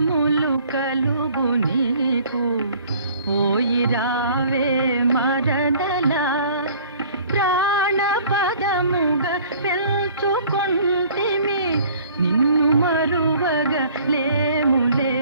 శుభములు కలుగు నీకు పోయి రావే మరదలా ప్రాణపదముగా పెంచుకొంటిమి నిన్ను మరువగా లేములే